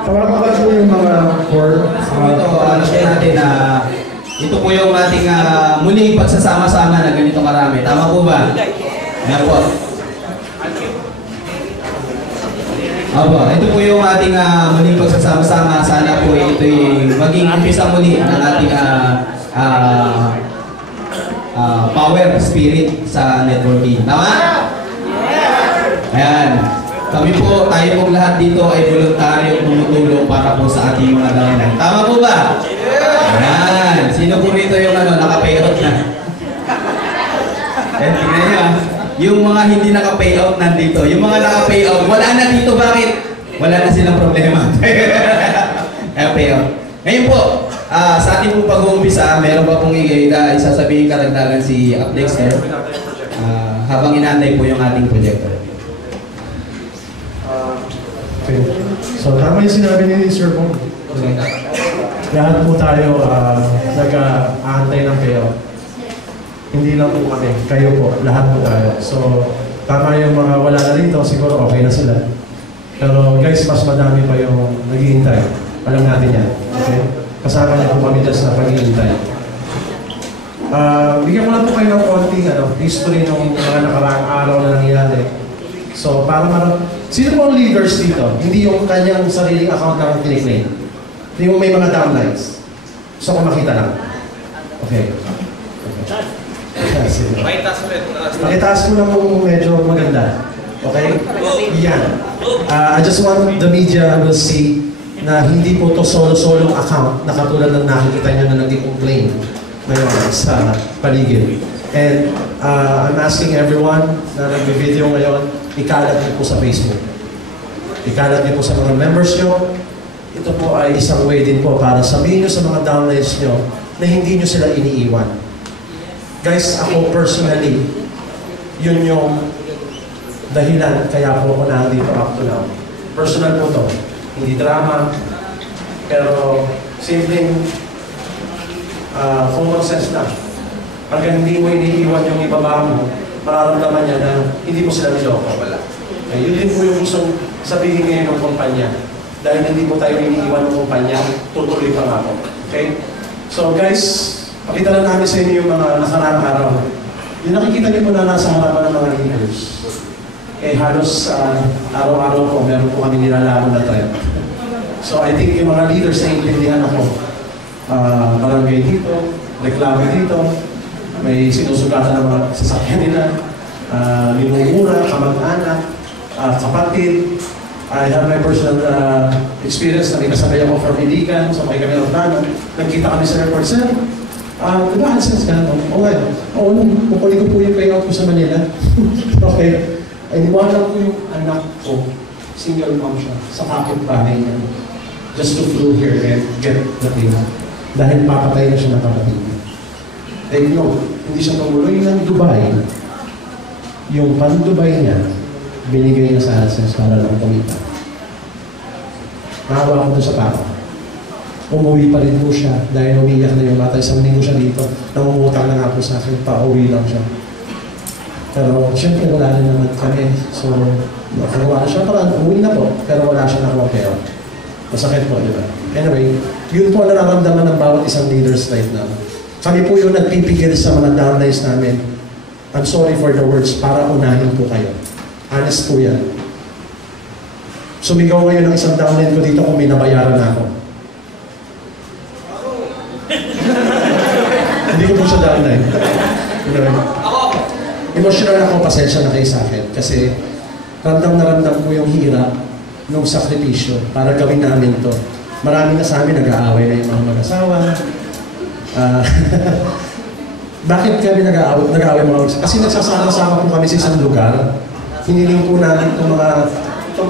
Tawagan ko po yung mga core. Ito, share natin na ito po yung ating muling pagsasama-sama na ganito karami. Tama po ba? Yan po. Opo, ito po yung ating muling pagsasama-sama. Sana po ito'y maging umpisa muli ng ating power, spirit sa networking. Tama? Ayan. Kami po, tayo pong lahat dito ay voluntaryo tumutulong para po sa ating mga downline. Tama po ba? Ayan. Sino po rito yung naka-payout na? Ayan, tingnan nyo yung mga hindi naka-payout nandito. Yung mga naka-payout, wala na dito. Bakit? Wala na silang problema. Ayan, payout. Ngayon po, sa ating po pag-uumpisa, meron pa pong isasabihin karagdagan si Updexter habang inaantay po yung ating projector. Okay. So, tama yung sinabi ni Sir Bong. Lahat po tayo nag-aantay ng payout. Hindi lang po kami, kayo po, lahat po tayo. So, tama yung mga wala na dito, siguro okay na sila. Pero guys, mas madami pa yung naghihintay. Alam natin yan. Okay? Kasama niyo po kami dyan sa paghihintay. Bigyan ko lang po kayo ng konting history ng mga nakaraang araw na nangyari. So, para sino po ang leaders dito? Hindi yung kanyang sariling account na kiniklaim. Hindi mo may mga downlines. Gusto ko makita lang. Okay. Pakitaas ko lang kung medyo maganda. Okay? Yan. I just want the media will see na hindi po to solo-solong account na katulad ng nakikita nyo na nag-complain ngayon sa paligid. And I'm asking everyone na nag-video ngayon, ikalat niyo po sa Facebook. Ikalat niyo po sa mga members nyo. Ito po ay isang way din po para sabihin nyo sa mga downlines nyo na hindi nyo sila iniiwan. Guys, ako personally, yun yung dahilan kaya po ako nandito up to now. Personal po to. Hindi drama, pero simpleng common sense na. Pag hindi mo iniiwan yung ibaba mo, mararamdaman niya na hindi mo sila niloko. Wala. Yun din po yung gustong sabihin ngayon ng kumpanya. Dahil hindi po tayo iniiwan ng kumpanya, tutuloy pa nga po. Okay? So guys, pakita lang namin sa inyo yung mga nakaraang araw. Yung nakikita niyo po na nasa harapan ng mga leaders. Halos araw-araw po, meron po kami nilalaman na trend. So I think yung mga leaders na intindihan ako, barangay dito, reklamo dito, may sinusugatan ng mga sasakyan nila, minumura, kamag-anak, kapatid. I have my personal experience na may kasabay ako from Iligan, sa may kami ng planan. Nagkita kami sa airport, sir, diba AdSense ka na? O ngayon, kukunin ko po yung payout ko sa Manila. Okay. Ay niwanan ko yung anak ko, single mom siya, sa kapitbahay niya. Just to flew here and get the payout. Dahil papatay na siya ng kapatid niya. Eh no, hindi siya tumuloy ng Dubai. Yung pan-Dubai niya, binigay niya sa AdSense para lang kumita. Nakawa ko doon sa tao. Umuwi pa rin po siya dahil umiyak na yung bata. Isang linggo siya dito. Nangungutang na nga po sa akin. Pauwi lang siya. Pero siyempre wala rin naman kami. So, nakagawa na siya. Parang umuwi na po. Pero wala siya nakuha pero. Masakit po, di ba? Anyway, yun po nararamdaman ng bawat isang leaders right now. Kami po yung nagpipigil sa mga downlines namin. I'm sorry for the words, para unahin po kayo. Honest po yan. Sumigaw ngayon ng isang downline ko dito kung may nabayaran na ako. Hindi ko po siya downline. Emotional ako, pasensya na kayo sa akin. Kasi ramdam na ramdam ko yung hirap ng sakripisyo para gawin namin to. Marami na sa amin nag-aaway na yung mga mag-asawa. Bakit kami nag-aaway mga mag-asawa? Kasi nagsasama-sama po kami sa isang lugar. Hiniling po namin itong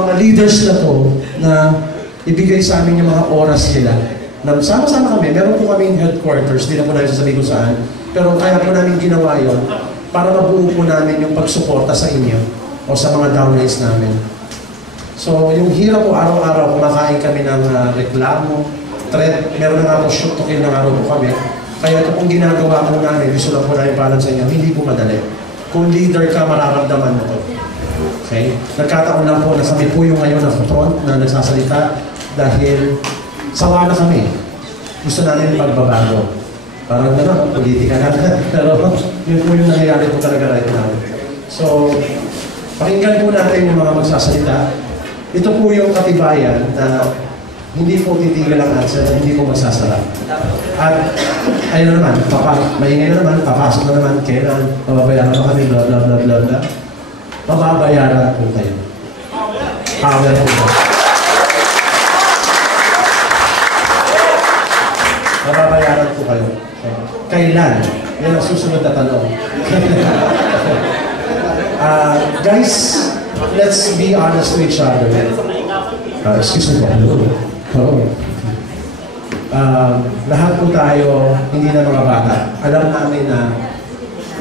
mga leaders na to na ibigay sa amin yung mga oras nila. Sama-sama kami. Meron po kaming headquarters. Hindi na po namin sasabihin kung saan. Pero kaya po namin ginawa yun para mabuo po namin yung pagsuporta sa inyo o sa mga downlines namin. So, yung hirap po araw-araw, kumakain kami ng reklamo, threat, meron na nga po shoot to kill ng araw po kami. Kaya ito pong ginagawa po namin, gusto lang po namin paalam sa inyo, hindi po madali. Kung leader ka, mararamdaman mo to. Okay? Nagkataon lang po na kami po yung ngayon na front na nagsasalita dahil sawa na kami. Gusto namin magbabago. Parang gano'n, politika na. Pero yun po yung nangyayari po talaga right now. So, pakinggan po natin yung mga magsasalita. Ito po yung katibayan na hindi po titigil ang answer at hindi po magsasara. At ayun na naman, maingay na naman, papasok na naman, kailan, mababayaran pa kami, blah, blah, blah, blah, blah. Mababayaran po kayo. Power po kayo. Mababayaran po kayo. Kailan? Yan ang susunod na tanong. Guys, let's be honest to each other. Excuse me po. Lahat po tayo, hindi na mga bata. Alam namin na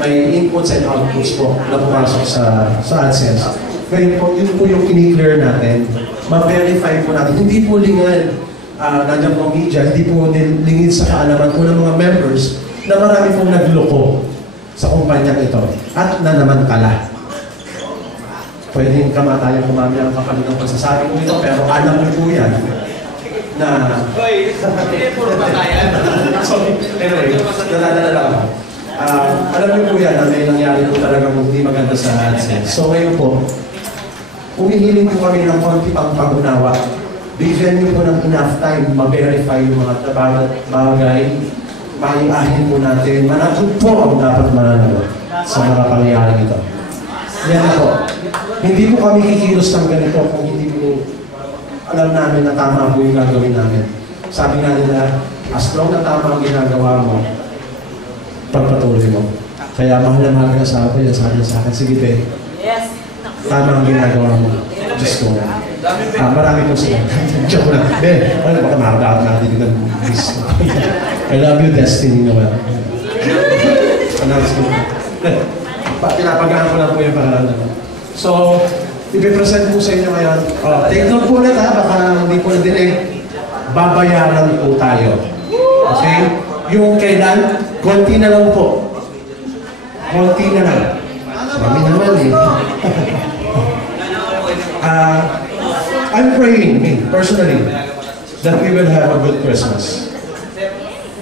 may inputs and outputs po na pumasok sa AdSense. Ngayon po, yun po yung kini-clear natin. Ma-verify po natin. Hindi po lingid nandiyan po media, hindi po lingid sa kaalaman po ng mga members na marami pong nagloko sa kumpanya ito at na naman pala. Pwedeng kamatayang kumami ang kapalit ng pagsasabi mo ito, pero alam mo po yan na... Sorry, anyway, nadadala lang ako. Alam niyo po yan na may nangyari po talagang hindi maganda sa AdSense. So ngayon po, umihiling po kami ng konti pang pag-unawa. Bigyan niyo po ng enough time ma-verify yung mga bagay, maiahin po natin, managot po ang dapat mananagot sa mga pangyayaring ito. Yan po. Hindi po kami kikilos ng ganito kung hindi po alam namin na tama po yung gagawin namin. Sabi nga nila, as long na tama ang ginagawa mo, pagpatuloy mo. Kaya mahal na mahal ka sa akin, sabi sa akin, sige be, tama ang ginagawa mo. Diyos ko. Marami po sila. Joke lang. Be, baka makakadaot natin yung bis. I love you, Destiny Noel. Announce ko. Pinapagaan ko lang po yung pangalan. So, ipipresent po sa inyo ngayon. Take note po ulit ha, baka hindi po na-delay. Babayaran po tayo. Okay? Yung kailan, konti na lang po. Konti na lang. Marami naman eh. I'm praying, me, personally, that we will have a good Christmas.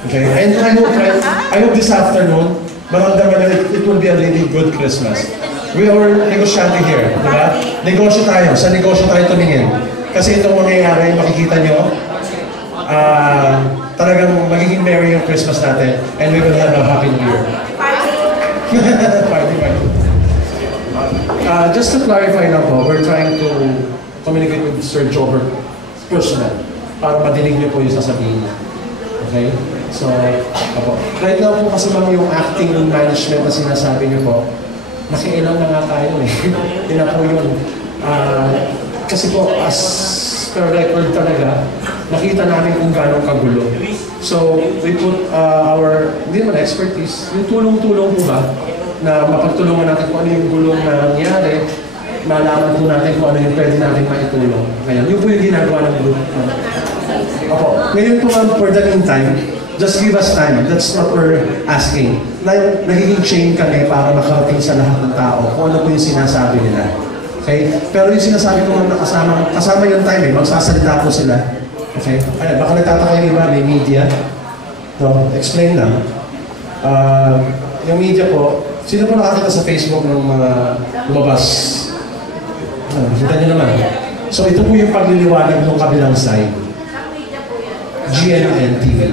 Okay? And I hope this afternoon, maramdaman na it will be a really good Christmas. We are negosyante here, di ba? Negosyo tayo. Sa negosyo tayo tumingin. Kasi itong mangyayari, makikita nyo, talagang magiging merry yung Christmas natin and we will have a happy New Year. Party. Just to clarify na po, we're trying to communicate with Sir Jobert personal para madinig niyo po yung sasabihin niya. Okay? So, ako. Right now po kasi ma'am yung acting management na sinasabi niyo po, nakiilang na nga tayo eh. Yun na po yun. Kasi po, as per record talaga, nakita namin kung gano'ng kagulo. So, we put hindi naman expertise, yung tulong-tulong po ba, na mapagtulungan natin kung ano yung gulong na nangyari, malaman po natin kung ano yung pwede natin maitulong. Ngayon, yun po yung ginagawa ng group. Opo. Ngayon po ma'am, for the meantime, just give us time. That's what we're asking. Nagiging chain kami para makarating sa lahat ng tao kung ano po yung sinasabi nila. Okay? Pero yung sinasabi ko na kasama yung time eh, magsasalita po sila. Okay? Ay, baka nagtataka yung iba, may media. So, explain lang. Yung media po, sino po nakakita sa Facebook ng mga lumabas? Kita niyo naman. So, ito po yung pagliliwanag ng kabilang side. GNN TV.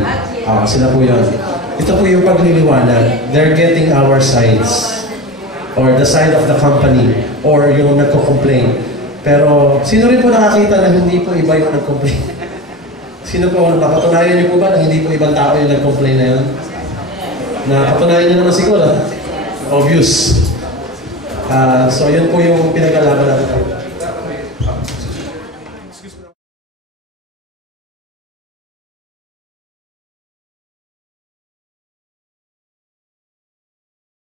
Sila po yun. Ito po yung pagliliwanag. They're getting our sides. Or the side of the company. Or yung nagko-complain. Pero, sino rin po nakakita na hindi po iba yung nag-complain? Sino po, napatunayan niyo po ba na hindi po ibang tao yung nag-complain na yun? Napatunayan niyo naman siguro. Obvious. So, yun po yung pinag-alaban natin.